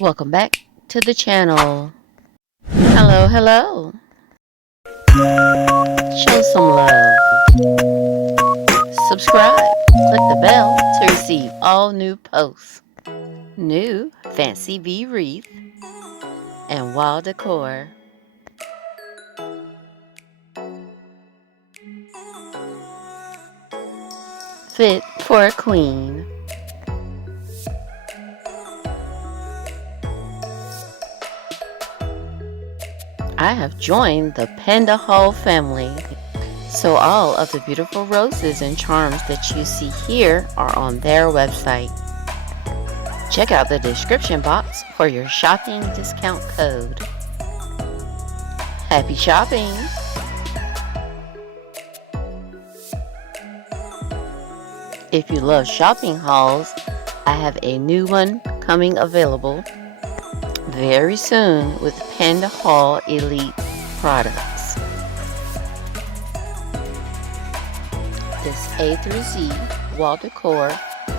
Welcome back to the channel. Hello. Show some love. Subscribe. Click the bell to receive all new posts. New Fancy Bee Wreath and Wall Decor. Fit for a queen. I have joined the PandaHall family, so all of the beautiful roses and charms that you see here are on their website. Check out the description box for your shopping discount code. Happy shopping! If you love shopping hauls, I have a new one coming available very soon with PandahallSelected Elite products. This A through Z wall decor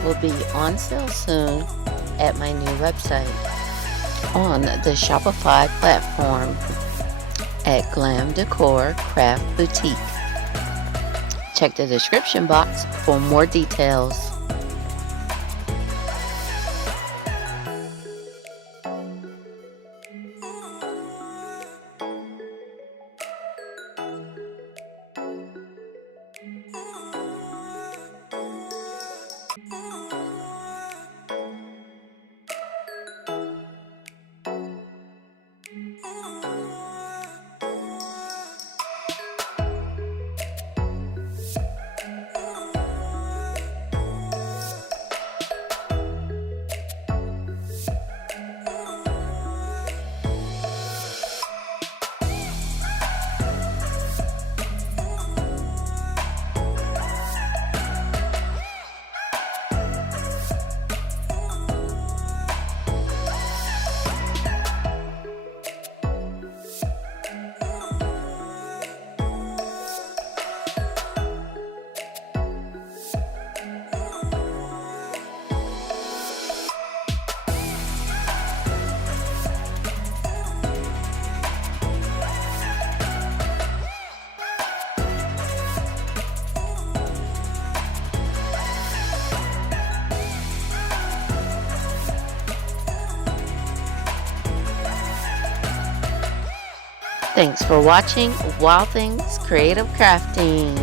will be on sale soon at my new website on the Shopify platform at GLAM Decor Craft Boutique. Check the description box for more details. Thanks for watching Thangz Creative Crafting.